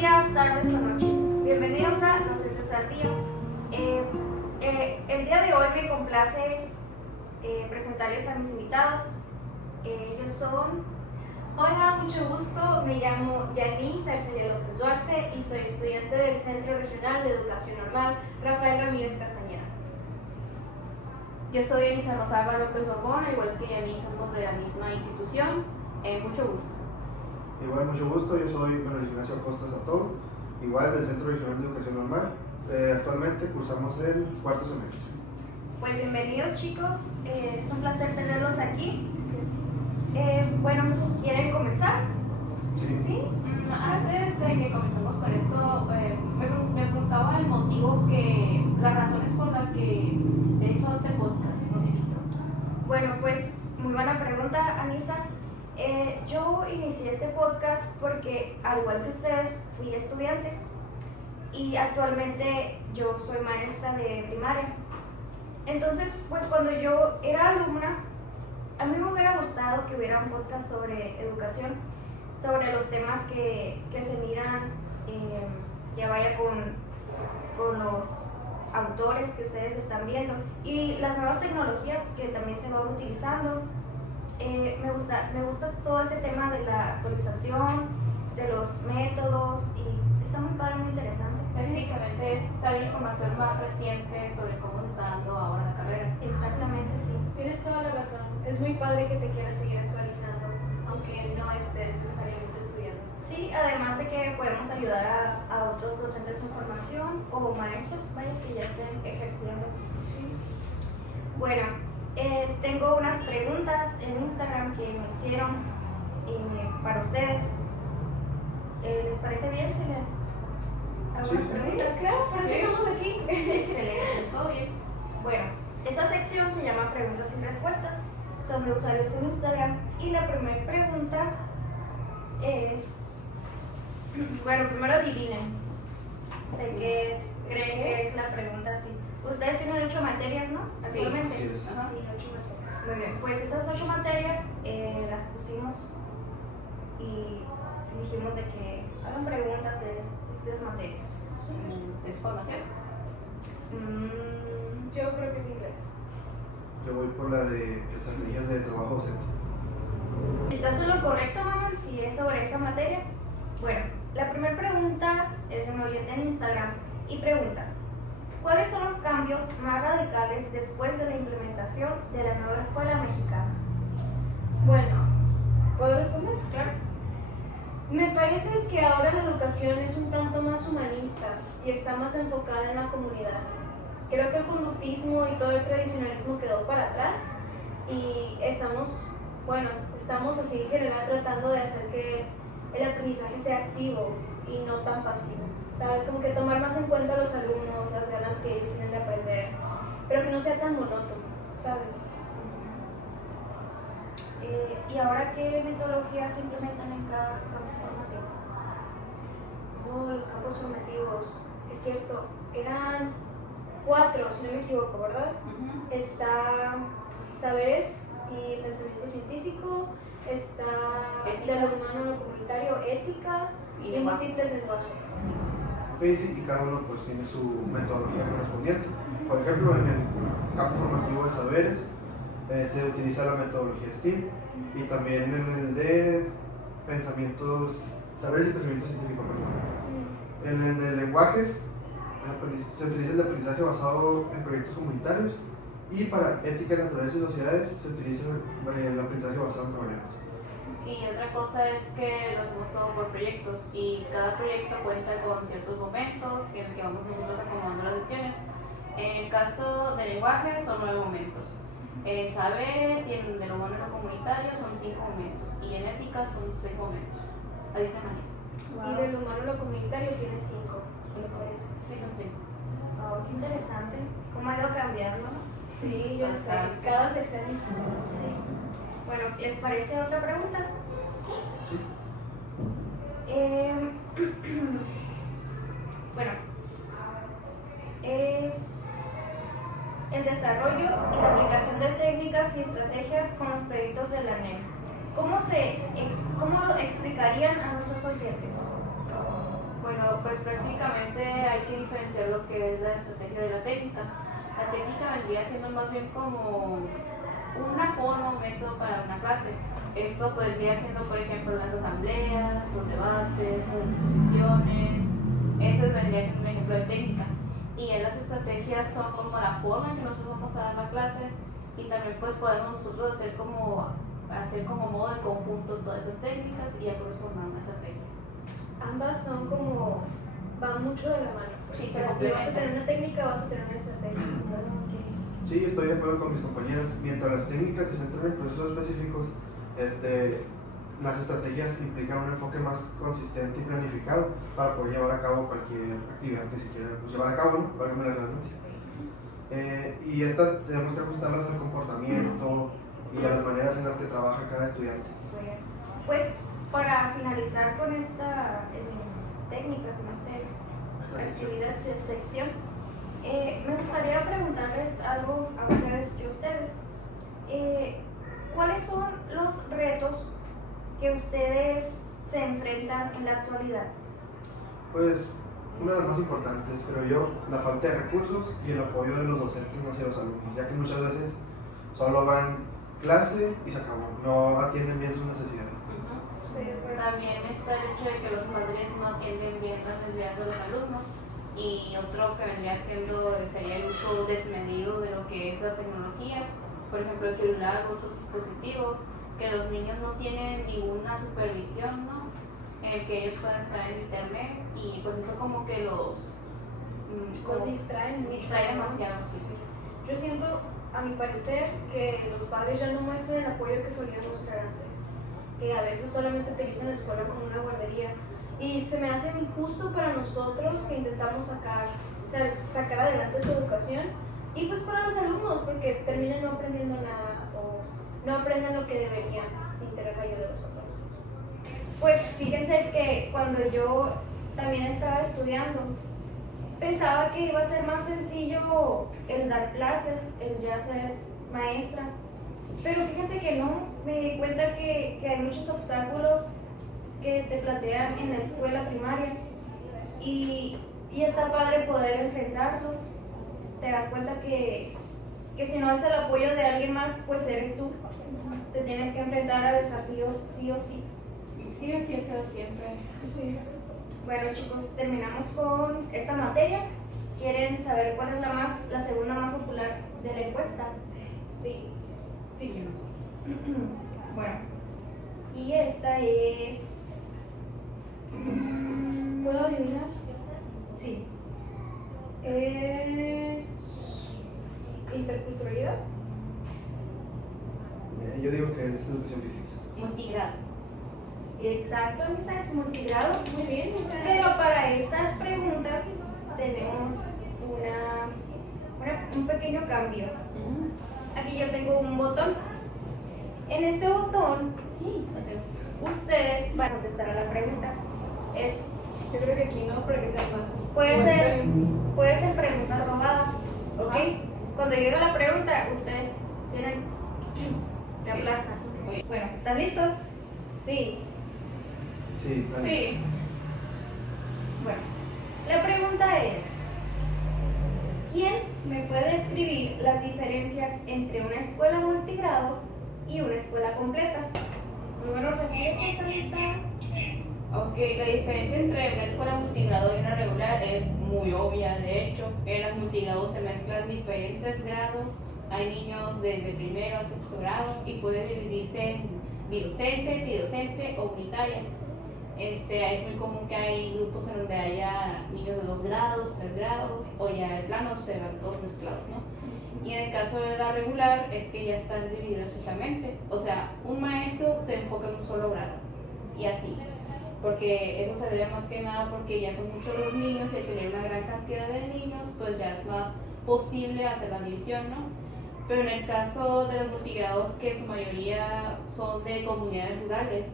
días, tardes o noches. Bienvenidos a Los Entes al Día. El día de hoy me complace presentarles a mis invitados. Ellos son... Hola, mucho gusto. Me llamo Yanis Arcelia López Duarte y soy estudiante del Centro Regional de Educación Normal Rafael Ramírez Castañeda. Yo soy Elisa Rosalba López Borbón, al igual que Yanis, somos de la misma institución. Mucho gusto. Igual, mucho gusto. Yo soy Manuel Ignacio Acosta Sator, igual del Centro Regional de Educación Normal. Actualmente cursamos el cuarto semestre. Pues bienvenidos, chicos. Es un placer tenerlos aquí. Bueno, ¿quieren comenzar? Sí. Antes de que comencemos con esto, me preguntaba el motivo, las razones por las que hizo este podcast, nos invitó. Bueno, pues muy buena pregunta, Anisa. Yo inicié este podcast porque, al igual que ustedes, fui estudiante y actualmente yo soy maestra de primaria. Entonces, pues cuando yo era alumna, a mí me hubiera gustado que hubiera un podcast sobre educación, sobre los temas que se miran, ya vaya con los autores que ustedes están viendo y las nuevas tecnologías que también se van utilizando. Me gusta todo ese tema de la actualización, de los métodos, y está muy padre, muy interesante. Prácticamente es saber información más reciente sobre cómo se está dando ahora la carrera. Exactamente, sí. Tienes toda la razón. Es muy padre que te quieras seguir actualizando, aunque no estés necesariamente estudiando. Sí, además de que podemos ayudar a otros docentes de formación o maestros, vaya, que ya estén ejerciendo. Sí. Bueno, tengo unas preguntas en Instagram que me hicieron para ustedes. ¿Les parece bien si les hago unas preguntas? Claro, por eso Sí. estamos aquí. Excelente, todo bien. Bueno, esta sección se llama Preguntas y Respuestas. Son de usuarios en Instagram. Y la primera pregunta es... Bueno, primero adivinen de qué creen que es la pregunta. Sí. Ustedes tienen 8 materias, ¿no? Actualmente. Sí, es. Ajá. Sí, 8 materias. Muy bien, pues esas 8 materias las pusimos y dijimos de que hagan preguntas de estas materias. ¿Es formación? Yo creo que es inglés. Yo voy por la de estrategias de trabajo docente. ¿Estás en lo correcto, Manuel? Si es sobre esa materia. Bueno, la primera pregunta es de un oyente en Instagram y pregunta: ¿cuáles son los cambios más radicales después de la implementación de la nueva escuela mexicana? Bueno, ¿puedo responder? Claro. Me parece que ahora la educación es un tanto más humanista y está más enfocada en la comunidad. Creo que el conductismo y todo el tradicionalismo quedó para atrás y estamos así en general tratando de hacer que el aprendizaje sea activo y no tan pasivo. ¿Sabes? Como que tomar más en cuenta a los alumnos, las ganas que ellos tienen de aprender, pero que no sea tan monótono, ¿sabes? ¿Y ahora qué metodologías se implementan en cada campo formativo? Oh, los campos formativos, es cierto, eran 4, si no me equivoco, ¿verdad? Está saberes y pensamiento científico, está Ética. de lo humano, lo comunitario, ética y lenguaje. múltiples lenguajes. Sí, y cada uno pues tiene su metodología correspondiente. Por ejemplo, en el campo formativo de saberes se utiliza la metodología STEAM, y también en el de saberes y pensamiento científico, perdón. En el de lenguajes se utiliza el aprendizaje basado en proyectos comunitarios, y para ética, naturaleza y sociedades se utiliza el aprendizaje basado en problemas. Y otra cosa es que lo hacemos todo por proyectos y cada proyecto cuenta con ciertos momentos en los que vamos nosotros acomodando las sesiones. En el caso de lenguaje son 9 momentos. En saberes y en el humano y lo comunitario son 5 momentos. Y en ética son 6 momentos. Así se maneja. Y de lo humano, lo comunitario tiene 5, me parece. Sí, son 5. Oh, qué interesante. ¿Cómo ha ido cambiando? Sí, yo sé, Bastante. cada sección. Sí. Bueno, ¿les parece otra pregunta? Sí. Bueno, es el desarrollo y la aplicación de técnicas y estrategias con los proyectos de la NEM. ¿Cómo lo explicarían a nuestros oyentes? Bueno, pues prácticamente hay que diferenciar lo que es la estrategia de la técnica. La técnica vendría siendo más bien como una forma, un método para una clase. Esto vendría siendo, por ejemplo, las asambleas, los debates, las exposiciones. Eso vendría siendo un ejemplo de técnica. Y en las estrategias son como la forma en que nosotros vamos a dar la clase, y también pues podemos nosotros hacer como modo en conjunto todas esas técnicas y ya por eso formar una estrategia. Ambas son como, van mucho de la mano. Sí, o sea, se si vas a complementan. tener una técnica, vas a tener una estrategia. Entonces, Sí, estoy de acuerdo con mis compañeras. Mientras las técnicas se centran en procesos específicos, las estrategias implican un enfoque más consistente y planificado para poder llevar a cabo cualquier actividad que se quiera llevar a cabo, ¿no? Válgame la redundancia. Y estas tenemos que ajustarlas al comportamiento y a las maneras en las que trabaja cada estudiante. Pues para finalizar con esta técnica, con esta actividad, sección, me gustaría preguntarles algo a ustedes y a ustedes. ¿Cuáles son los retos que ustedes se enfrentan en la actualidad? Pues una de las más importantes, creo yo, la falta de recursos y el apoyo de los docentes hacia los alumnos, ya que muchas veces solo van clase y se acabó, no atienden bien sus necesidades. También está el hecho de que los padres no atienden bien las necesidades de los alumnos, y otro que vendría siendo sería el uso desmedido de lo que es las tecnologías, por ejemplo el celular u otros dispositivos, que los niños no tienen ninguna supervisión, ¿no?, en el que ellos puedan estar en internet, y pues eso como que los distrae demasiado. Sí. Yo siento, a mi parecer, que los padres ya no muestran el apoyo que solían mostrar antes, que a veces solamente utilizan la escuela como una guardería, y se me hace injusto para nosotros que intentamos sacar adelante su educación, y pues para los alumnos, porque terminan no aprendiendo nada o no aprenden lo que deberían sin tener la ayuda de los papás. Pues fíjense que cuando yo también estaba estudiando, pensaba que iba a ser más sencillo el dar clases, el ya ser maestra, pero fíjense que no, me di cuenta que hay muchos obstáculos que te plantean en la escuela primaria, y está padre poder enfrentarlos. Te das cuenta que si no es el apoyo de alguien más, pues eres tú. Te tienes que enfrentar a desafíos sí o sí. Sí, eso siempre. Sí. Bueno, chicos, terminamos con esta materia. ¿Quieren saber cuál es la segunda más popular de la encuesta? Sí. Bueno, y esta es... ¿Puedo adivinar? Sí. Es interculturalidad. Yo digo que es educación física. Multigrado. Exacto, Lisa, es multigrado. Muy bien, Pero para estas preguntas tenemos un pequeño cambio. Aquí yo tengo un botón. En este botón, ustedes van a contestar a la pregunta. yo creo que aquí no, para que sea más. Puede ser pregunta robada, ¿ok? Cuando yo diga la pregunta, ustedes tienen la Sí. aplastan. Muy Bueno, ¿están listos? Sí. Sí, vale. Sí. Bueno, la pregunta es: ¿quién me puede escribir las diferencias entre una escuela multigrado y una escuela completa? Muy buenos reflejos, Alisa. Ok, la diferencia entre una escuela multigrado y una regular es muy obvia. De hecho, en las multigrados se mezclan diferentes grados. Hay niños desde primero a sexto grado y pueden dividirse en bidocente, tridocente o unitaria. Es muy común que hay grupos en donde haya niños de 2 grados, 3 grados, o ya de plano se van todos mezclados, ¿no? Y en el caso de la regular es que ya están divididas fijamente. O sea, un maestro se enfoca en un solo grado y así. Porque eso se debe más que nada porque ya son muchos los niños y al tener una gran cantidad de niños, pues ya es más posible hacer la división, ¿no? Pero en el caso de los multigrados, que en su mayoría son de comunidades rurales,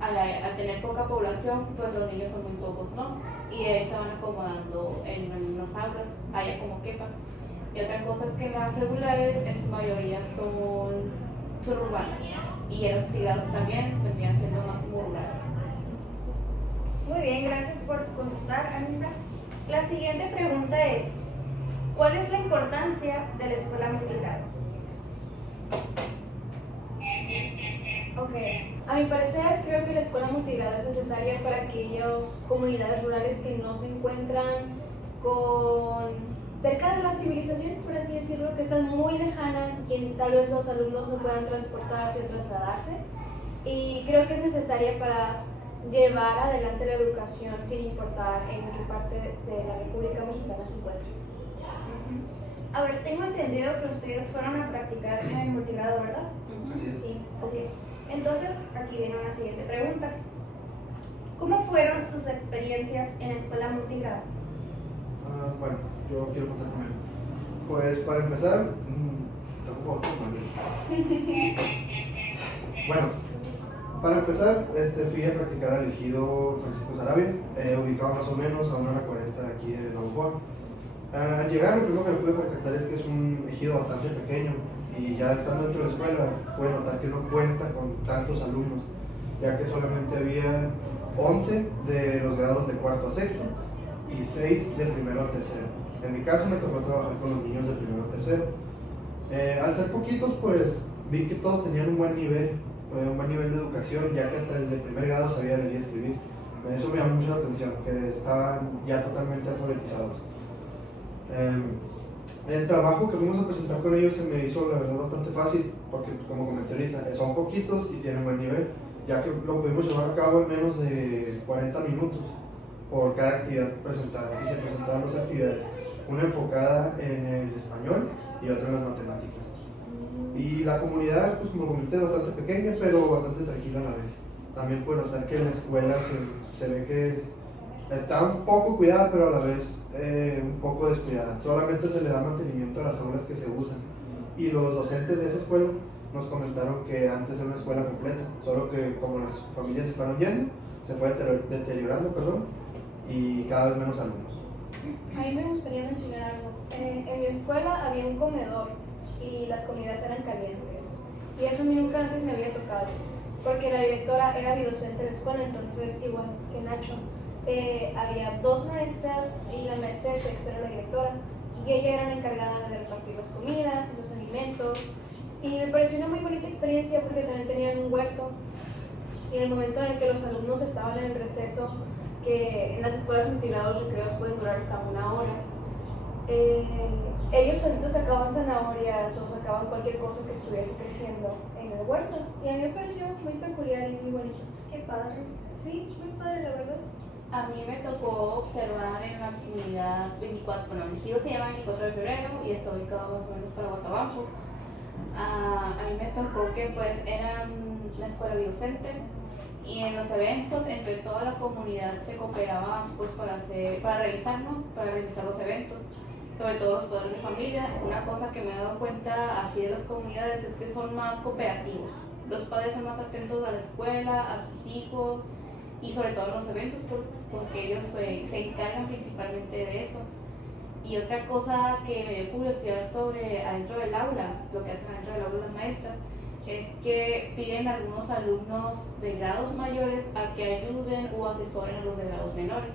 al tener poca población, pues los niños son muy pocos, ¿no? Y de ahí se van acomodando en unas aulas, allá como quepa. Y otra cosa es que las regulares en su mayoría son urbanas, y los multigrados también vendrían siendo más como rurales. Muy bien, gracias por contestar, Anisa. La siguiente pregunta es, ¿cuál es la importancia de la escuela multigrado? Ok, a mi parecer creo que la escuela multigrado es necesaria para aquellas comunidades rurales que no se encuentran cerca de la civilización, por así decirlo, que están muy lejanas y que tal vez los alumnos no puedan transportarse o trasladarse. Y creo que es necesaria para llevar adelante la educación sin importar en qué parte de la República Mexicana se encuentre. A ver, tengo entendido que ustedes fueron a practicar en el multigrado, ¿verdad? Así es. Sí, así es. Entonces, aquí viene una siguiente pregunta. ¿Cómo fueron sus experiencias en la escuela multigrado? Bueno, yo quiero contar primero. Pues para empezar, bueno, para empezar, fui a practicar al ejido Francisco Sarabia, ubicado más o menos a 1:40 de aquí de Navajo. Al llegar, lo primero que me pude percatar es que es un ejido bastante pequeño y ya estando dentro de la escuela, pude notar que no cuenta con tantos alumnos, ya que solamente había 11 de los grados de cuarto a sexto y 6 de primero a tercero. En mi caso me tocó trabajar con los niños de primero a tercero. Al ser poquitos, pues vi que todos tenían un buen nivel de educación, ya que hasta el de primer grado sabía leer y escribir. Eso me llamó mucho la atención, que estaban ya totalmente alfabetizados. El trabajo que fuimos a presentar con ellos se me hizo la verdad bastante fácil, porque como comenté ahorita, son poquitos y tienen buen nivel, ya que lo pudimos llevar a cabo en menos de 40 minutos por cada actividad presentada, y se presentaban dos actividades, una enfocada en el español y otra en las matemáticas. Y la comunidad, pues como comenté, es bastante pequeña, pero bastante tranquila a la vez. También puedo notar que en la escuela se ve que está un poco cuidada, pero a la vez un poco descuidada. Solamente se le da mantenimiento a las aulas que se usan. Y los docentes de esa escuela nos comentaron que antes era una escuela completa, solo que como las familias se fueron yendo, se fue deteriorando, y cada vez menos alumnos. A mí me gustaría mencionar algo. En mi escuela había un comedor y las comidas eran calientes. Y eso a mí nunca antes me había tocado, porque la directora era bidocente de la escuela, entonces igual que Nacho. Había dos maestras y la maestra de sexo era la directora y ella era la encargada de repartir las comidas y los alimentos, y me pareció una muy bonita experiencia porque también tenían un huerto, y en el momento en el que los alumnos estaban en el receso, que en las escuelas multigrado los recreos pueden durar hasta 1 hora, ellos solitos sacaban zanahorias o sacaban cualquier cosa que estuviese creciendo en el huerto, y a mí me pareció muy peculiar y muy bonito. Qué padre. Sí, muy padre la verdad. A mí me tocó observar en la unidad 24, bueno, el ejido se llama 24 de febrero y está ubicado más o menos para Guatabampo. A mí me tocó que pues era una escuela biocente y en los eventos entre toda la comunidad se cooperaba pues para realizar los eventos, sobre todo los padres de familia. Una cosa que me he dado cuenta así de las comunidades es que son más cooperativos. Los padres son más atentos a la escuela, a sus hijos y sobre todo en los eventos porque ellos se encargan principalmente de eso. Y otra cosa que me dio curiosidad sobre adentro del aula, lo que hacen adentro del aula las maestras, es que piden a algunos alumnos de grados mayores a que ayuden o asesoren a los de grados menores.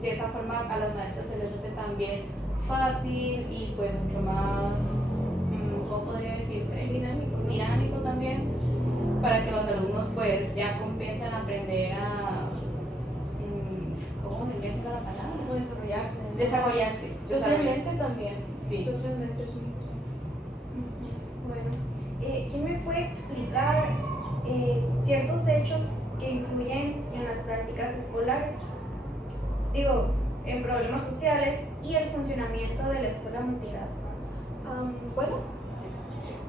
De esa forma a las maestras se les hace también fácil y pues mucho más, ¿cómo podría decirse? Dinámico también, para que los alumnos pues ya comiencen a aprender a, ¿cómo se empieza la palabra? Como desarrollarse. Socialmente también. Sí. Socialmente es muy... Bueno, ¿quién me puede explicar ciertos hechos que influyen en las prácticas escolares? Digo, en problemas sociales y el funcionamiento de la escuela multigrado. Bueno,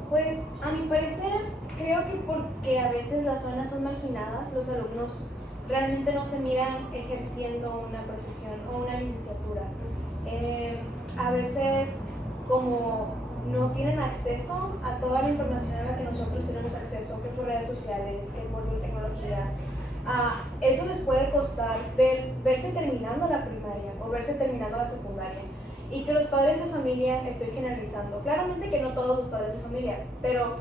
pues a mi parecer creo que porque a veces las zonas son marginadas, los alumnos realmente no se miran ejerciendo una profesión o una licenciatura. A veces como no tienen acceso a toda la información a la que nosotros tenemos acceso, que por redes sociales, que por tecnología, eso les puede costar verse terminando la primaria o verse terminando la secundaria. Y que los padres de familia, estoy generalizando, claramente que no todos los padres de familia, pero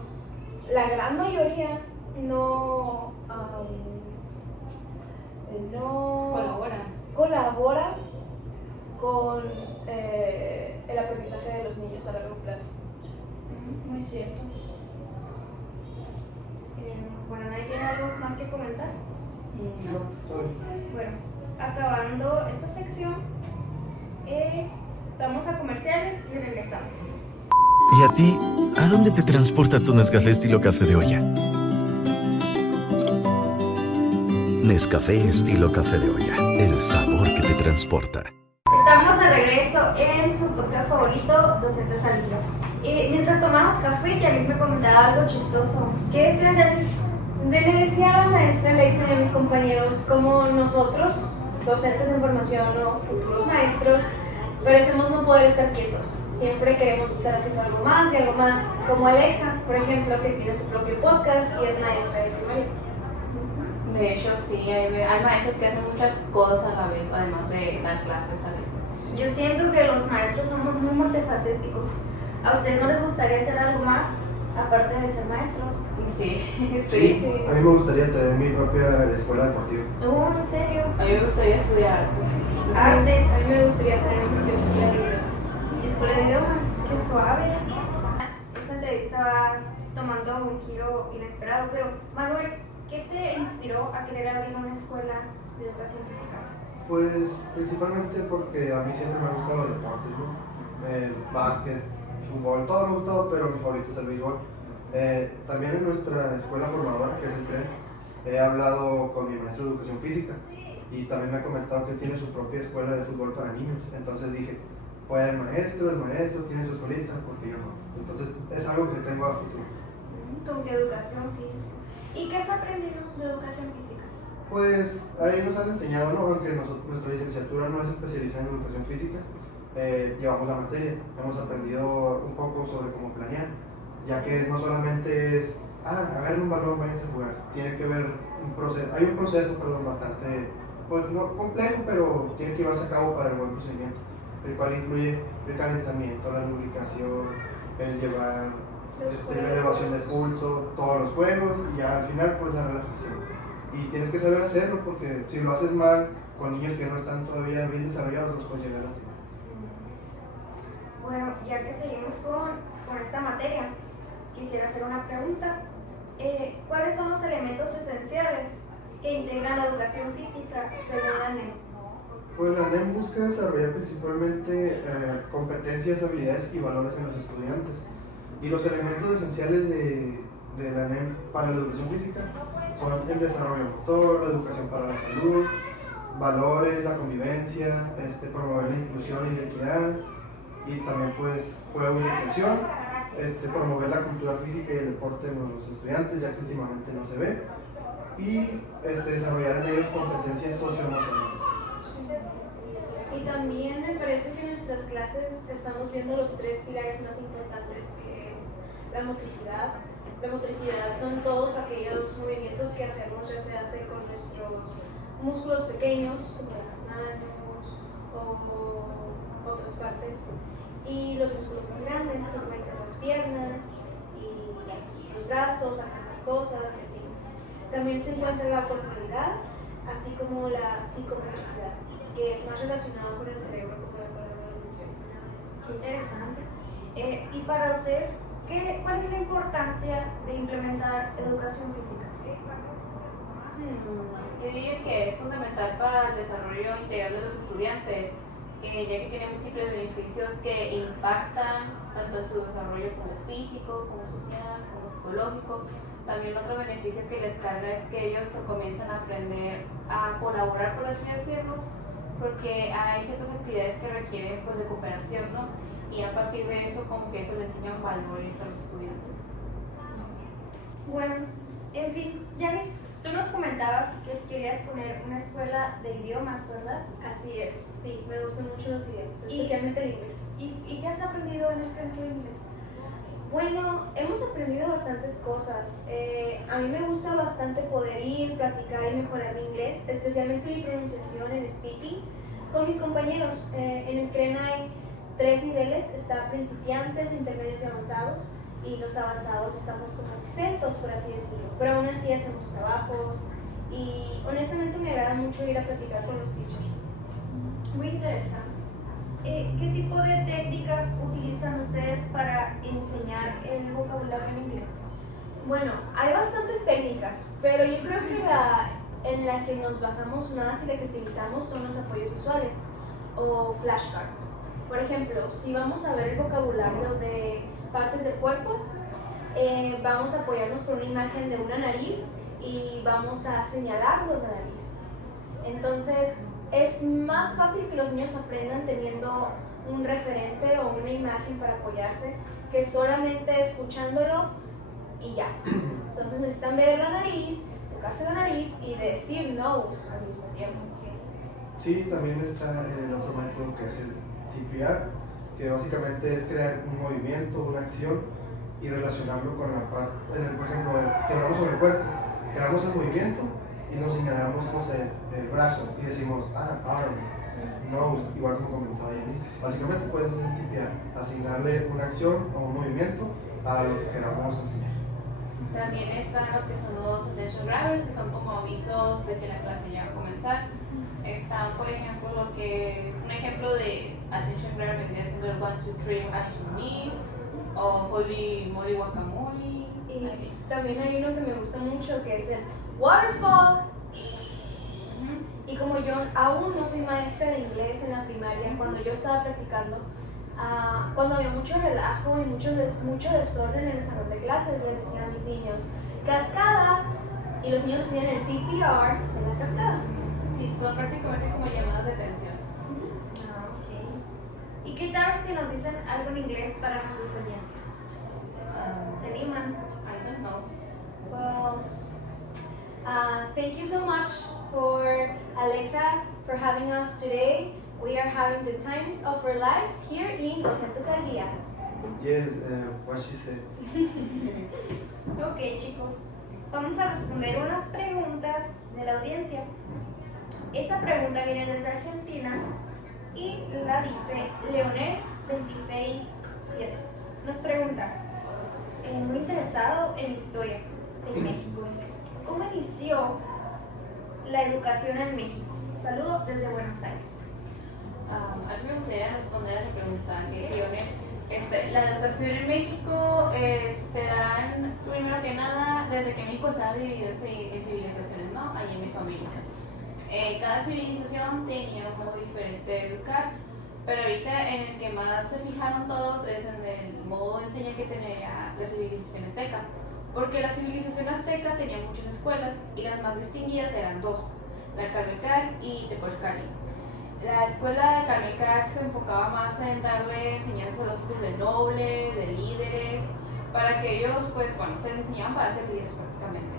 la gran mayoría no colabora con el aprendizaje de los niños a largo plazo. Muy cierto. Bueno, ¿nadie tiene algo más que comentar? No, todo bien. Bueno, acabando esta sección, vamos a comerciales y regresamos. ¿Y a ti? ¿A dónde te transporta tu Nescafé estilo café de olla? Nescafé estilo café de olla, el sabor que te transporta. Estamos de regreso en su podcast favorito, Docentes al Día. Mientras tomamos café, Yanis me comentaba algo chistoso. ¿Qué decías, Yanis? Le decía a la maestra, le dicen a mis compañeros, como nosotros, docentes en formación o futuros maestros, parecemos no poder estar quietos. Siempre queremos estar haciendo algo más y algo más. Como Alexa, por ejemplo, que tiene su propio podcast y es maestra de primaria. De hecho, sí, hay maestros que hacen muchas cosas a la vez, además de dar clases a veces. Yo siento que los maestros somos muy multifacéticos. ¿A ustedes no les gustaría hacer algo más, aparte de ser maestros? Sí, Sí, a mí me gustaría tener mi propia escuela deportiva. ¿En serio? A mí me gustaría estudiar artes. Artes. A mí me gustaría tener mi propia escuela de idiomas. Escuela de idiomas, qué suave. Esta entrevista va tomando un giro inesperado, pero Manuel, ¿qué te inspiró a querer abrir una escuela de educación física? Pues principalmente porque a mí siempre me han gustado los deportes, ¿no? El básquet, fútbol, todo me ha gustado, pero mi favorito es el béisbol. También en nuestra escuela formadora, que es el CREN, he hablado con mi maestro de educación física y también me ha comentado que tiene su propia escuela de fútbol para niños. Entonces dije, pues el maestro tiene su escuelita, porque yo no. Entonces es algo que tengo a futuro. Con tu educación física. ¿Y qué has aprendido de educación física? Pues ahí nos han enseñado, ¿no? Aunque nuestra licenciatura no es especializada en educación física, llevamos la materia, hemos aprendido un poco sobre cómo planear, ya que no solamente es, agarren un balón, váyanse a jugar, tiene que haber un proceso, hay un proceso, bastante, pues no complejo, pero tiene que llevarse a cabo para el buen procedimiento, el cual incluye el calentamiento, la lubricación, el llevar la elevación del pulso, todos los juegos y ya al final pues la relajación. Y tienes que saber hacerlo porque si lo haces mal con niños que no están todavía bien desarrollados, los puedes llegar a lastimar. Bueno, ya que seguimos con esta materia, quisiera hacer una pregunta. ¿Cuáles son los elementos esenciales que integran la educación física según la NEM? Pues la NEM busca desarrollar principalmente competencias, habilidades y valores en los estudiantes. Y los elementos esenciales de la NEM para la educación física son el desarrollo motor, la educación para la salud, valores, la convivencia, promover la inclusión y la equidad, y también pues juego y recreación, promover la cultura física y el deporte en los estudiantes, ya que últimamente no se ve, y desarrollar en ellos competencias socioemocionales. Y también me parece que en nuestras clases estamos viendo los 3 pilares más importantes, que es la motricidad. La motricidad son todos aquellos movimientos que hacemos, ya sea hacer con nuestros músculos pequeños, como las manos o otras partes, y los músculos más grandes, como pueden ser las piernas y los brazos, alcanzar cosas y así. También se encuentra la corporalidad, así como la psicomotricidad, que es más relacionado con el cerebro, como la palabra lo menciona. Qué interesante. Y para ustedes, ¿cuál es la importancia de implementar educación física? Yo diría que es fundamental para el desarrollo integral de los estudiantes, ya que tiene múltiples beneficios que impactan tanto en su desarrollo como físico, como social, como psicológico. También otro beneficio que les carga es que ellos comienzan a aprender a colaborar, por así decirlo, porque hay ciertas actividades que requieren pues, de cooperación, ¿no? Y a partir de eso, como que eso le enseñan valores a los estudiantes. Bueno, en fin, Yanis, tú nos comentabas que querías poner una escuela de idiomas, ¿verdad? Así es, sí, me gustan mucho los idiomas, especialmente el inglés. ¿Y qué has aprendido en el francés e inglés? Bueno, hemos aprendido bastantes cosas. A mí me gusta bastante poder ir, practicar y mejorar mi inglés, especialmente mi pronunciación en speaking, con mis compañeros. En el CREN hay 3 niveles, está principiantes, intermedios y avanzados, y los avanzados estamos como exentos, por así decirlo, pero aún así hacemos trabajos y honestamente me agrada mucho ir a practicar con los teachers. Muy interesante. ¿Qué tipo de técnicas utilizan ustedes para enseñar el vocabulario en inglés? Bueno, hay bastantes técnicas, pero yo creo que en la que nos basamos más y la que utilizamos son los apoyos visuales o flashcards. Por ejemplo, si vamos a ver el vocabulario de partes del cuerpo, vamos a apoyarnos con una imagen de una nariz y vamos a señalar los de nariz. Entonces, es más fácil que los niños aprendan teniendo un referente o una imagen para apoyarse que solamente escuchándolo y ya. Entonces necesitan ver la nariz, tocarse la nariz y decir nose al mismo tiempo. Sí, también está el otro método que es el TPR, que básicamente es crear un movimiento, una acción y relacionarlo con la parte, por ejemplo, si hablamos sobre el cuerpo, creamos el movimiento y nos señalamos, no sé, el brazo y decimos, arm, nose, igual como comentaba Yanis. Básicamente puedes hacer TPR, asignarle una acción o un movimiento a lo que queramos enseñar. También están lo que son los attention grabbers, que son como avisos de que la clase ya va a comenzar. Están, por ejemplo, un ejemplo de attention grabber vendría siendo el 1, 2, 3 action me, o holy moly guacamole. Y también hay uno que me gusta mucho que es el waterfall. Y como yo aún no soy maestra de inglés en la primaria, cuando yo estaba practicando, cuando había mucho relajo y mucho desorden en el salón de clases, les decía a mis niños, cascada, y los niños hacían el TPR de la cascada. Sí, son prácticamente como llamadas de atención. ¿Y qué tal si nos dicen algo en inglés para nuestros oyentes? ¿Se animan? I don't know. Well, thank you so much for Alexa for having us today. We are having the times of our lives here in Docentes al Día. Yes, what she said. Ok, chicos, vamos a responder unas preguntas de la audiencia. Esta pregunta viene desde Argentina y la dice Leonel 267. Nos pregunta, muy interesado en historia de México, ¿cómo inició la educación en México? Saludo desde Buenos Aires. A mí me gustaría responder a esa pregunta que hicieron. La educación en México se dan, primero que nada, desde que México estaba dividido en civilizaciones, ¿no? Ahí en Mesoamérica. Cada civilización tenía un modo diferente de educar, pero ahorita en el que más se fijaron todos es en el modo de enseñanza que tenía la civilización azteca, porque la civilización azteca tenía muchas escuelas y las más distinguidas eran dos, la Calmecac y Tepochcali. La escuela de Calmecac se enfocaba más en darle enseñanza a los hijos de nobles, de líderes, para que ellos, pues bueno, se les enseñaban para ser líderes prácticamente.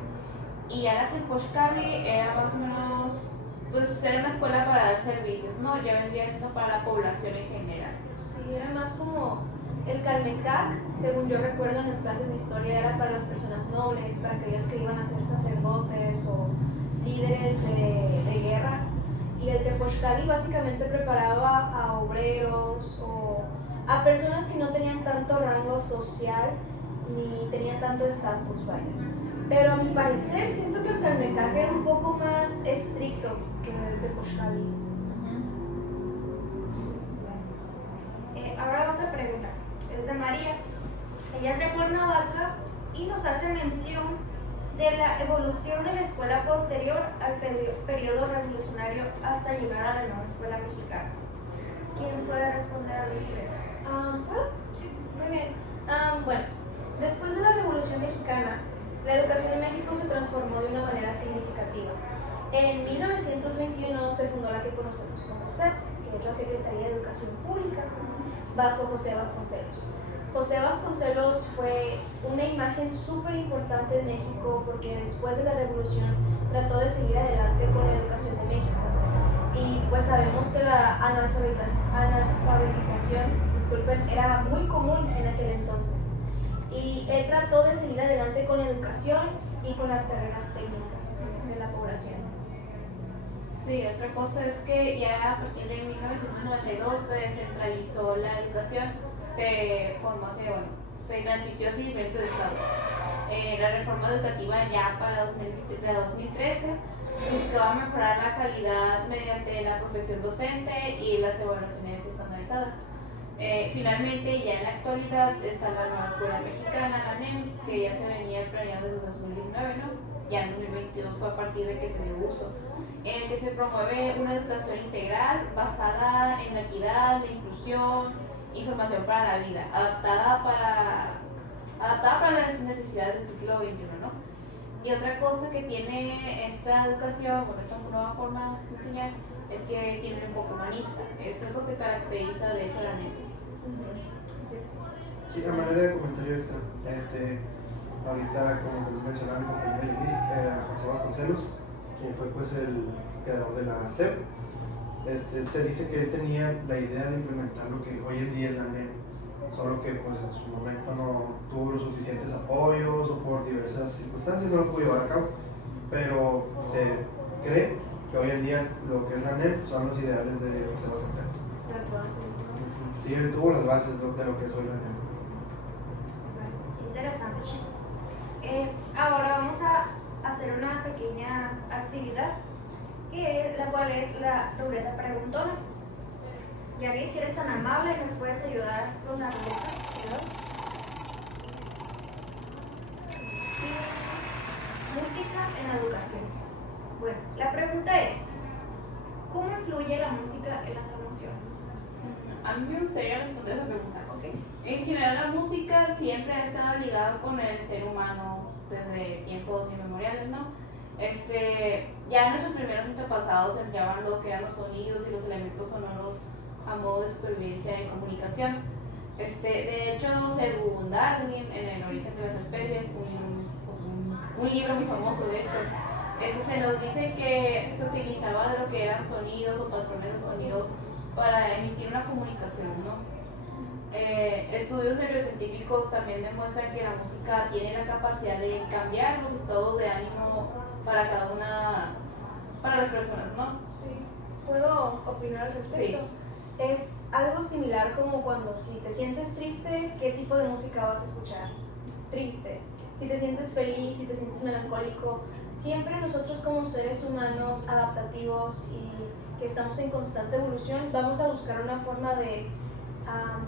Y ya la Tepochcali era más o menos, pues era una escuela para dar servicios, ¿no? Ya vendría siendo para la población en general. Sí, era más como el Calmecac, según yo recuerdo en las clases de historia, era para las personas nobles, para aquellos que iban a ser sacerdotes o líderes de guerra. Y el Tepochcali básicamente preparaba a obreros o a personas que no tenían tanto rango social ni tenían tanto estatus, vaya. Pero a mi parecer siento que el Calmecac era un poco más estricto que el Tepochcali. Ahora otra pregunta, es de María. Ella es de Cuernavaca y nos hace mención de la evolución de la escuela posterior al periodo revolucionario hasta llegar a la nueva escuela mexicana. ¿Quién puede responder a eso? Sí, muy bien. Bueno, después de la Revolución Mexicana, la educación en México se transformó de una manera significativa. En 1921 se fundó la que conocemos como SEP, que es la Secretaría de Educación Pública, bajo José Vasconcelos. José Vasconcelos fue una imagen súper importante en México porque después de la Revolución trató de seguir adelante con la educación de México. Y pues sabemos que la analfabetización, era muy común en aquel entonces. Y él trató de seguir adelante con la educación y con las carreras técnicas de la población. Sí, otra cosa es que ya a partir de 1992 se descentralizó la educación, se transmitió hacia diferentes estados. La reforma educativa ya para 2013 buscaba mejorar la calidad mediante la profesión docente y las evaluaciones estandarizadas. Finalmente, ya en la actualidad está la nueva escuela mexicana, la NEM, que ya se venía planeando desde 2019, ¿no? Ya en 2022 fue a partir de que se dio uso, en el que se promueve una educación integral basada en la equidad, la inclusión y formación para la vida, adaptada para las necesidades del siglo XXI, ¿no? Y otra cosa que tiene esta educación, bueno, esta nueva forma de enseñar, es que tiene un enfoque humanista. Esto es lo que caracteriza, de hecho, la NEM. Sí, a manera de comentario extra, ahorita como que mencionaba mi compañero José Vasconcelos, quien fue pues el creador de la SEP, se dice que él tenía la idea de implementar lo que hoy en día es la NEM, solo que pues en su momento no tuvo los suficientes apoyos o por diversas circunstancias no lo pudo llevar a cabo, pero se cree que hoy en día lo que es la NEM son los ideales de José Vasconcelos. Las bases, ¿no? Sí, él tuvo las bases de lo que es hoy la NEM. Interesante, chicos. Ahora vamos a hacer una pequeña actividad, la cual es la ruleta preguntona. Yari, si eres tan amable, ¿nos puedes ayudar con la ruleta? Música en la educación. Bueno, la pregunta es, ¿cómo influye la música en las emociones? A mí me gustaría responder esa pregunta. Okay. En general, la música siempre ha estado ligada con el ser humano desde tiempos inmemoriales, ¿no? Ya nuestros primeros antepasados empleaban lo que eran los sonidos y los elementos sonoros a modo de supervivencia y comunicación. De hecho, según Darwin, en El origen de las especies, un libro muy famoso, de hecho, se nos dice que se utilizaba de lo que eran sonidos o patrones de sonidos para emitir una comunicación, ¿no? Estudios neurocientíficos también demuestran que la música tiene la capacidad de cambiar los estados de ánimo para las personas, ¿no? Sí. ¿Puedo opinar al respecto? Sí. Es algo similar como cuando si te sientes triste, ¿qué tipo de música vas a escuchar? Triste. Si te sientes feliz, si te sientes melancólico, siempre nosotros como seres humanos adaptativos y que estamos en constante evolución, vamos a buscar una forma de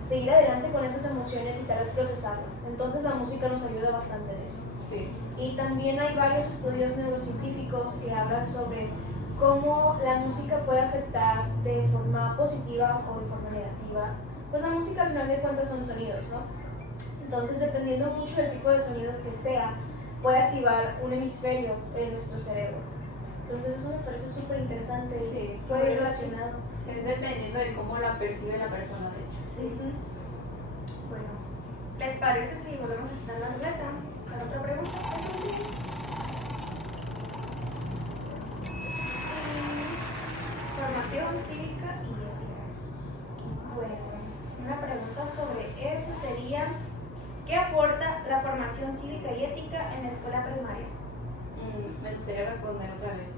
seguir adelante con esas emociones y tal vez procesarlas. Entonces la música nos ayuda bastante en eso. Sí. Y también hay varios estudios neurocientíficos que hablan sobre cómo la música puede afectar de forma positiva o de forma negativa. Pues la música al final de cuentas son sonidos, ¿no? Entonces, dependiendo mucho del tipo de sonido que sea, puede activar un hemisferio en nuestro cerebro. Entonces eso me parece súper interesante. Sí, puede ir relacionado. Sí, es dependiendo de cómo la percibe la persona, de hecho. Sí. Bueno, ¿les parece si volvemos a quitar la ruleta? ¿Para otra pregunta? Formación cívica y ética. Bueno, una pregunta sobre eso sería, ¿qué aporta la formación cívica y ética en la escuela primaria? Me gustaría responder otra vez.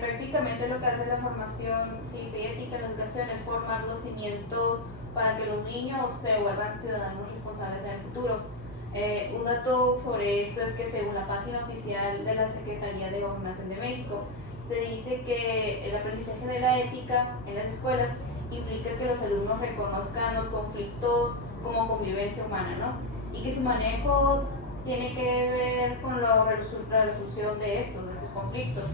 Prácticamente lo que hace la formación cívica y ética en la educación es formar los cimientos para que los niños se vuelvan ciudadanos responsables en el futuro. Un dato sobre esto es que según la página oficial de la Secretaría de Gobernación de México, se dice que el aprendizaje de la ética en las escuelas implica que los alumnos reconozcan los conflictos como convivencia humana, ¿no? Y que su manejo tiene que ver con la resolución de estos conflictos.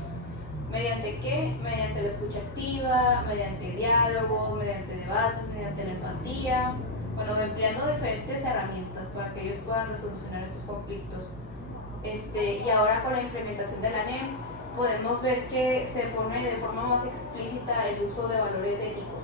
¿Mediante qué? Mediante la escucha activa, mediante diálogos, mediante debates, mediante la empatía, bueno, empleando diferentes herramientas para que ellos puedan resolucionar estos conflictos. Y ahora con la implementación de la NEM podemos ver que se pone de forma más explícita el uso de valores éticos.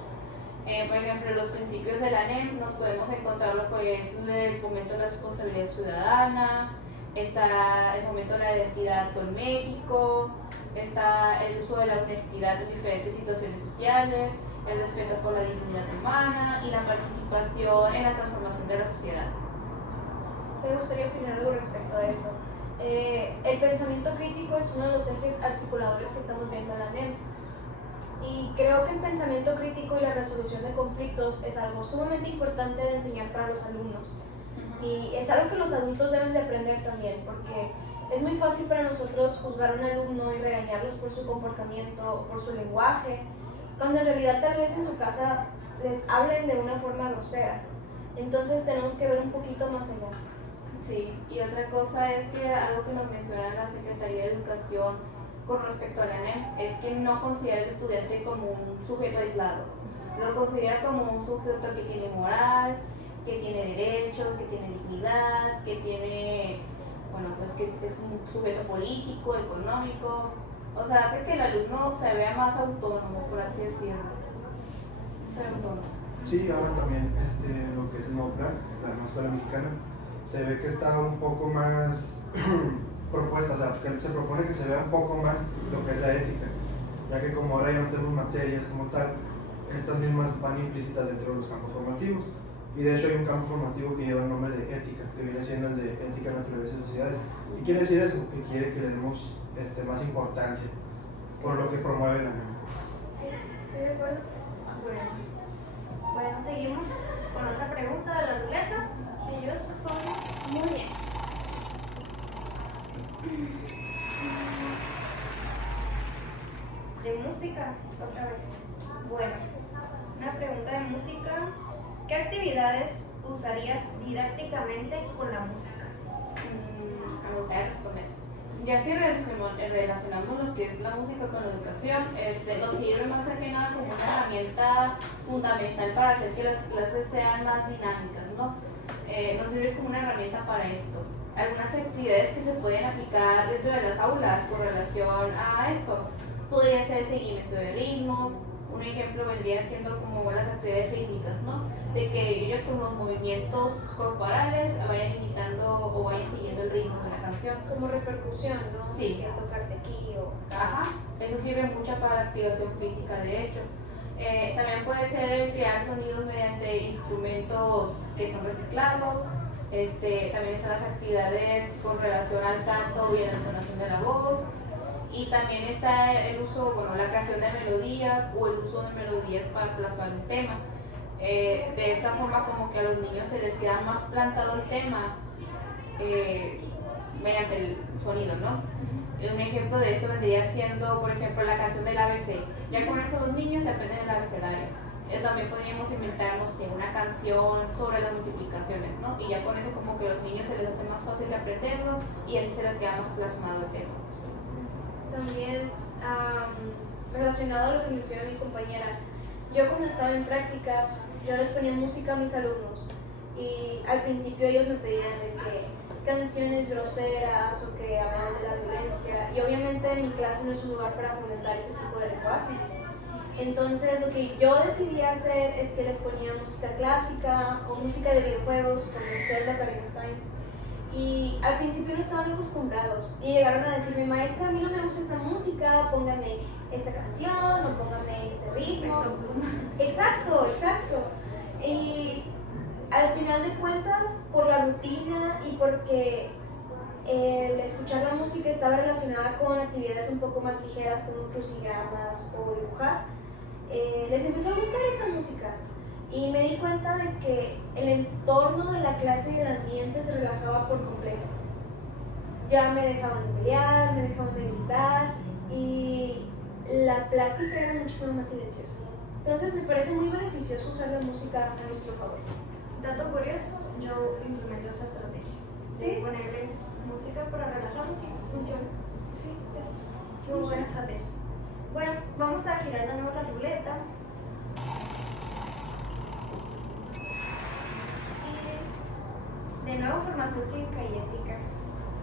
Por ejemplo, en los principios de la NEM nos podemos encontrar lo que es el fomento de la responsabilidad ciudadana, está el fomento de la identidad con México, está el uso de la honestidad en diferentes situaciones sociales, el respeto por la dignidad humana y la participación en la transformación de la sociedad. Me gustaría opinar algo respecto a eso. El pensamiento crítico es uno de los ejes articuladores que estamos viendo en la NEM. Y creo que el pensamiento crítico y la resolución de conflictos es algo sumamente importante de enseñar para los alumnos. Y es algo que los adultos deben de aprender también, porque Es muy fácil para nosotros juzgar a un alumno y regañarlos por su comportamiento o por su lenguaje, cuando en realidad tal vez en su casa les hablen de una forma grosera. Entonces tenemos que ver un poquito más allá. Sí, y otra cosa es que algo que nos menciona la Secretaría de Educación con respecto a la ANEM es que no considera al estudiante como un sujeto aislado, lo considera como un sujeto que tiene moral, que tiene derechos, que tiene dignidad, que tiene, bueno, pues que es un sujeto político, económico, o sea, hace que el alumno se vea más autónomo, por así decirlo, ser autónomo. Sí, ahora también lo que es el nuevo plan, la nueva escuela mexicana, se ve que está un poco más propuesta, o sea, que se propone que se vea un poco más lo que es la ética, ya que como ahora ya no tenemos materias como tal, estas mismas van implícitas dentro de los campos formativos. Y de hecho hay un campo formativo que lleva el nombre de ética, que viene siendo el de ética, naturaleza y sociedades. ¿Y quiere decir eso? Que quiere que le demos más importancia por lo que promueve la norma. Sí, estoy de acuerdo. Bueno, seguimos con otra pregunta de la ruleta. ¿Me ayudas, por favor? Muy bien. De música, otra vez. Bueno, una pregunta de música. ¿Qué actividades usarías didácticamente con la música? Me gustaría responder. Ya si relacionamos lo que es la música con la educación, nos sirve más que nada como una herramienta fundamental para hacer que las clases sean más dinámicas, ¿no? Nos sirve como una herramienta para esto. Algunas actividades que se pueden aplicar dentro de las aulas con relación a esto podría ser el seguimiento de ritmos. Un ejemplo vendría siendo como las actividades rítmicas, ¿no? De que ellos con los movimientos corporales vayan imitando o vayan siguiendo el ritmo de la canción. Como repercusión, ¿no? Sí. Que tocarte aquí o... Ajá, eso sirve mucho para la activación física, de hecho. También puede ser el crear sonidos mediante instrumentos que son reciclados. También están las actividades con relación al canto y a la entonación de la voz. Y también está el uso, bueno, la creación de melodías o el uso de melodías para plasmar un tema. De esta forma como que a los niños se les queda más plantado el tema mediante el sonido, ¿no? Un ejemplo de esto vendría siendo, por ejemplo, la canción del ABC. Ya con eso los niños se aprenden el abecedario. También podríamos inventarnos una canción sobre las multiplicaciones, ¿no? Y ya con eso como que a los niños se les hace más fácil aprenderlo y así se les queda más plasmado el tema. También relacionado a lo que mencionó mi compañera, yo cuando estaba en prácticas, yo les ponía música a mis alumnos y al principio ellos me pedían de que canciones groseras o que hablaban de la violencia y obviamente mi clase no es un lugar para fomentar ese tipo de lenguaje. Entonces lo que yo decidí hacer es que les ponía música clásica o música de videojuegos como Zelda, Ocarina of Time. Y al principio no estaban acostumbrados y llegaron a decirme, maestra, a mí no me gusta esta música, póngame esta canción o póngame este ritmo. Exacto, exacto. Y al final de cuentas, por la rutina y porque el escuchar la música estaba relacionada con actividades un poco más ligeras como crucigramas o dibujar, les empezó a gustar esa música. Y me di cuenta de que el entorno de la clase y el ambiente se relajaba por completo. Ya me dejaban de pelear, me dejaban de gritar y la plática era muchísimo más silenciosa. Entonces me parece muy beneficioso usar la música a nuestro favor. Dato curioso, yo implemento esa estrategia. ¿Sí? Ponerles música para relajarnos y funciona. Sí, es muy buena estrategia. Bueno, vamos a girar de nuevo la ruleta. De nuevo, formación cívica y ética.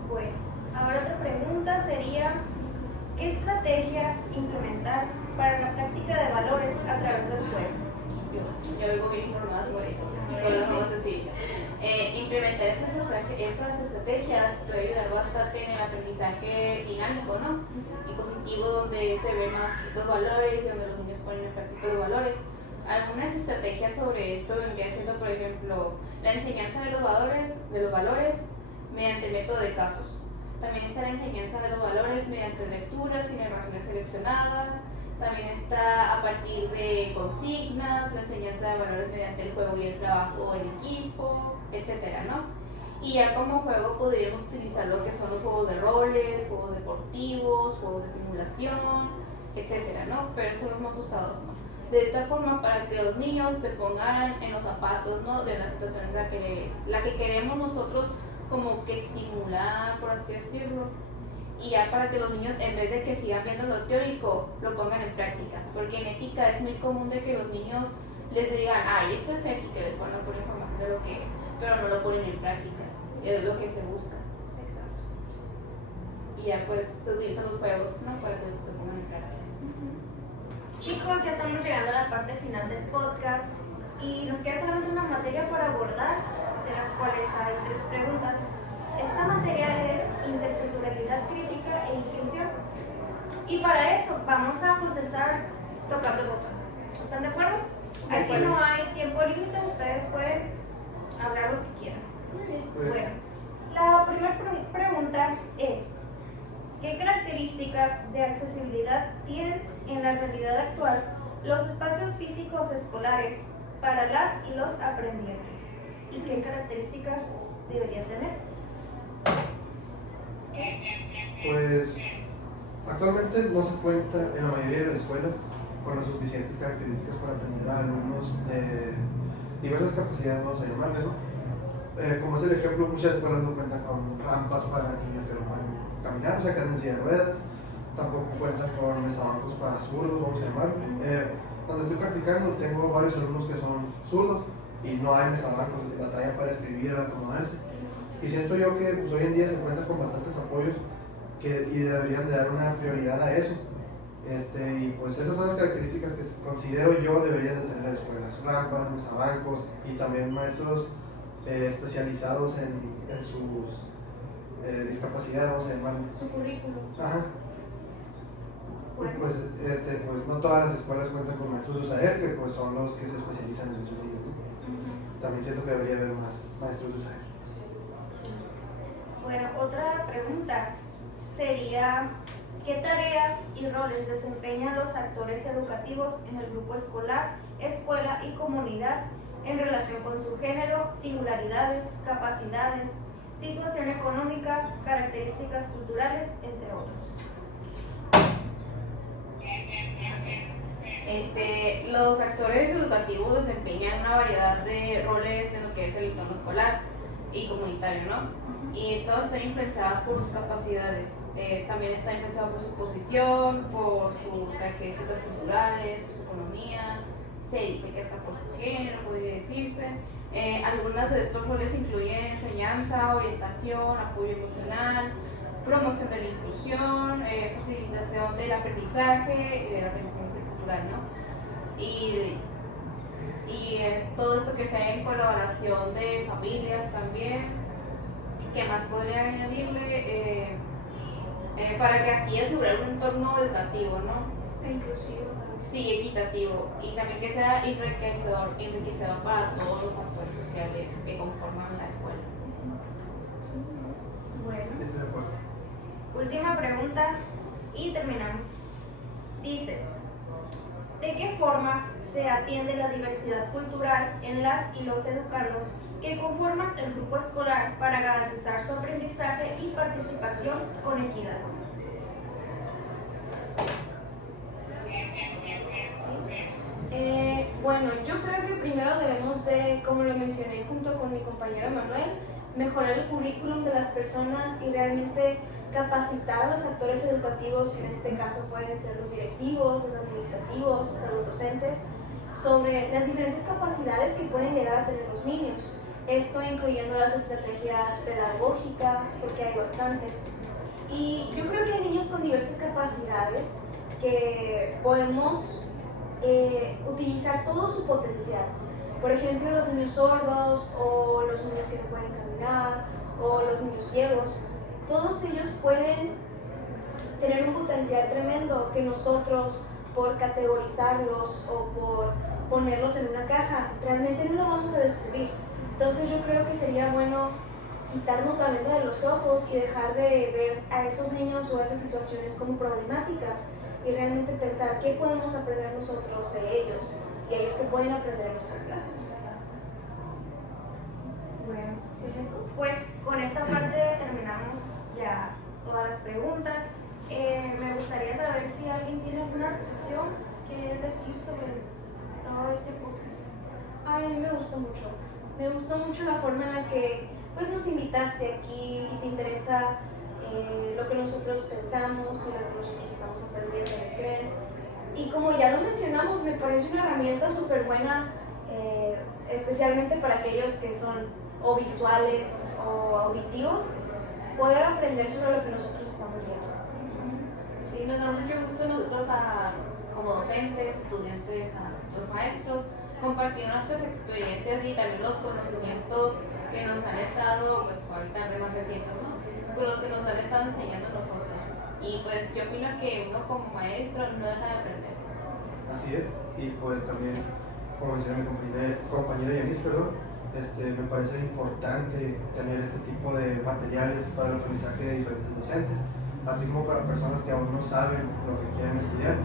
Bueno, ahora otra pregunta sería, ¿qué estrategias implementar para la práctica de valores a través del juego? Yo vengo bien informada sobre esto, sobre la forma sencilla. Implementar estas estrategias puede ayudar bastante en el aprendizaje dinámico, ¿no? Y positivo, donde se ven más los valores y donde los niños ponen en práctica los valores. Algunas estrategias sobre esto vendría siendo, por ejemplo, la enseñanza de los valores mediante el método de casos. También está la enseñanza de los valores mediante lecturas y narraciones seleccionadas. También está a partir de consignas, la enseñanza de valores mediante el juego y el trabajo en equipo, etcétera, ¿no? Y ya como juego podríamos utilizar lo que son los juegos de roles, juegos deportivos, juegos de simulación, etcétera, ¿no? Pero son los más usados, ¿no? De esta forma, para que los niños se pongan en los zapatos, ¿no? De la situación en la que queremos nosotros como que simular, por así decirlo. Y ya para que los niños, en vez de que sigan viendo lo teórico, lo pongan en práctica. Porque en ética es muy común de que los niños les digan, ay, esto es ética, les ponen por información de lo que es, pero no lo ponen en práctica. Es lo que se busca. Exacto. Y ya pues se utilizan los juegos, ¿no? Para que lo pongan en práctica. Chicos, ya estamos llegando a la parte final del podcast y nos queda solamente una materia por abordar, de las cuales hay 3 preguntas. Esta materia es interculturalidad crítica e inclusión. Y para eso vamos a contestar tocando el botón. ¿Están de acuerdo? Aquí no hay tiempo límite, ustedes pueden hablar lo que quieran. Muy bien. Bueno, la primera pregunta es: ¿qué características de accesibilidad tienen en la realidad actual los espacios físicos escolares para las y los aprendientes? ¿Y qué características deberían tener? Pues actualmente no se cuenta en la mayoría de las escuelas con las suficientes características para atender a alumnos de diversas capacidades, vamos a llamarle, ¿no? Como es el ejemplo, muchas escuelas no cuentan con rampas para niños que no pueden caminar, o sea, que andan en silla de ruedas. Tampoco cuentan con mesabancos para zurdos, vamos a llamarlo. Cuando estoy practicando tengo varios alumnos que son zurdos y no hay mesabancos, batallan para escribir, acomodarse. Y siento yo que pues, hoy en día se cuenta con bastantes apoyos y deberían de dar una prioridad a eso. Y pues esas son las características que considero yo deberían de tener las escuelas: rampas, mesabancos y también maestros especializados en sus discapacidades, vamos a llamarlo. Su currículum. Ajá. Bueno. Pues, pues no todas las escuelas cuentan con maestros USAER, que pues son los que se especializan en esos niños. También siento que debería haber más maestros USAER. Bueno, otra pregunta sería: ¿qué tareas y roles desempeñan los actores educativos en el grupo escolar, escuela y comunidad en relación con su género, singularidades, capacidades, situación económica, características culturales, entre otros? Los actores educativos desempeñan una variedad de roles en lo que es el entorno escolar y comunitario, ¿no? Y todos están influenciados por sus capacidades. También está influenciado por su posición, por sus características culturales, por su economía. Se dice que hasta por su género, podría decirse. Algunas de estos roles incluyen enseñanza, orientación, apoyo emocional, promoción de la inclusión, facilitación del aprendizaje y del aprendizaje intercultural, ¿no? Y todo esto que está en colaboración de familias también. ¿Qué más podría añadirle? Para que así asegurar un entorno educativo, ¿no? Inclusivo. Sí, equitativo, y también que sea enriquecedor para todos los actores sociales que conforman la escuela. Bueno, Sí, estoy de acuerdo. última pregunta y terminamos. Dice: ¿de qué formas se atiende la diversidad cultural en las y los educandos que conforman el grupo escolar para garantizar su aprendizaje y participación con equidad? Bueno, yo creo que primero debemos de, como lo mencioné junto con mi compañero Manuel, mejorar el currículum de las personas y realmente capacitar a los actores educativos, que en este caso pueden ser los directivos, los administrativos, hasta los docentes, sobre las diferentes capacidades que pueden llegar a tener los niños. Esto incluyendo las estrategias pedagógicas, porque hay bastantes. Y yo creo que hay niños con diversas capacidades que podemos utilizar todo su potencial. Por ejemplo, los niños sordos o los niños que no pueden caminar o los niños ciegos. Todos ellos pueden tener un potencial tremendo que nosotros, por categorizarlos o por ponerlos en una caja, realmente no lo vamos a descubrir. Entonces yo creo que sería bueno quitarnos la venda de los ojos y dejar de ver a esos niños o a esas situaciones como problemáticas y realmente pensar qué podemos aprender nosotros de ellos y ellos que pueden aprender en nuestras clases. Bueno, ¿Cierto? pues con esta parte terminamos ya todas las preguntas. Me gustaría saber si alguien tiene alguna reflexión que decir sobre todo este podcast. Ay, a mí me gustó mucho. Me gustó mucho la forma en la que pues, nos invitaste aquí y te interesa lo que nosotros pensamos y lo que nosotros estamos aprendiendo de creer. Y como ya lo mencionamos, me parece una herramienta súper buena, especialmente para aquellos que son o visuales o auditivos, poder aprender sobre lo que nosotros estamos viendo. Sí, nos da mucho gusto nosotros como docentes, estudiantes, a nuestros maestros, compartir nuestras experiencias y también los conocimientos que nos han estado, pues ahorita más recientes, ¿no? Pues los que nos han estado enseñando nosotros. Y pues yo opino que uno como maestro no deja de aprender. Así es, y pues también, como decía mi compañera Yanis, me parece importante tener este tipo de materiales para el aprendizaje de diferentes docentes, así como para personas que aún no saben lo que quieren estudiar,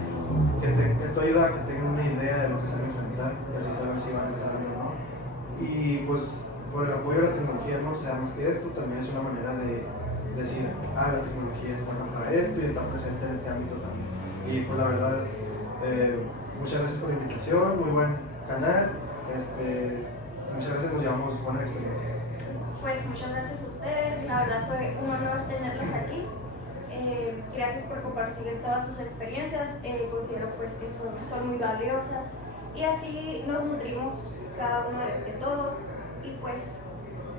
esto ayuda a que tengan una idea de lo que se van a enfrentar y así saber si van a entrar o no. Y pues por el apoyo de la tecnología, no sea más que esto, también es una manera de decir, la tecnología es buena para esto y está presente en este ámbito también. Y pues la verdad, muchas gracias por la invitación, muy buen canal, muchas gracias, nos llevamos buenas experiencias. Pues muchas gracias a ustedes, la verdad fue un honor tenerlos aquí. Gracias por compartir todas sus experiencias, considero pues que son muy valiosas y así nos nutrimos cada uno de todos y pues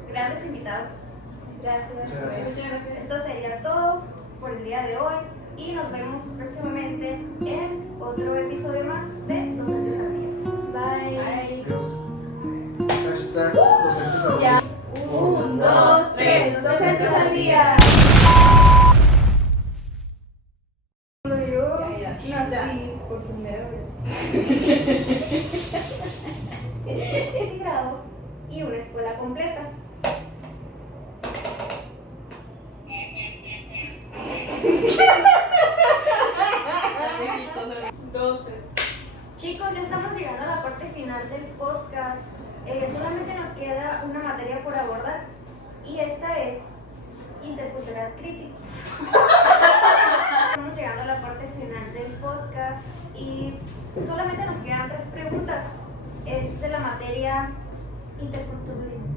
grandes invitados. Gracias. Muchas gracias. Esto sería todo por el día de hoy y nos vemos próximamente en otro episodio más de Docentes al Día. Bye. Hashtag docentes al día. 1, 2, 3, docentes al día. Nací por primera vez. Grado y una escuela completa. Chicos, ya estamos llegando a la parte final del podcast. Solamente nos queda una materia por abordar y esta es intercultural crítico. Estamos llegando a la parte final del podcast y solamente nos quedan 3 preguntas. Es de la materia interculturalismo.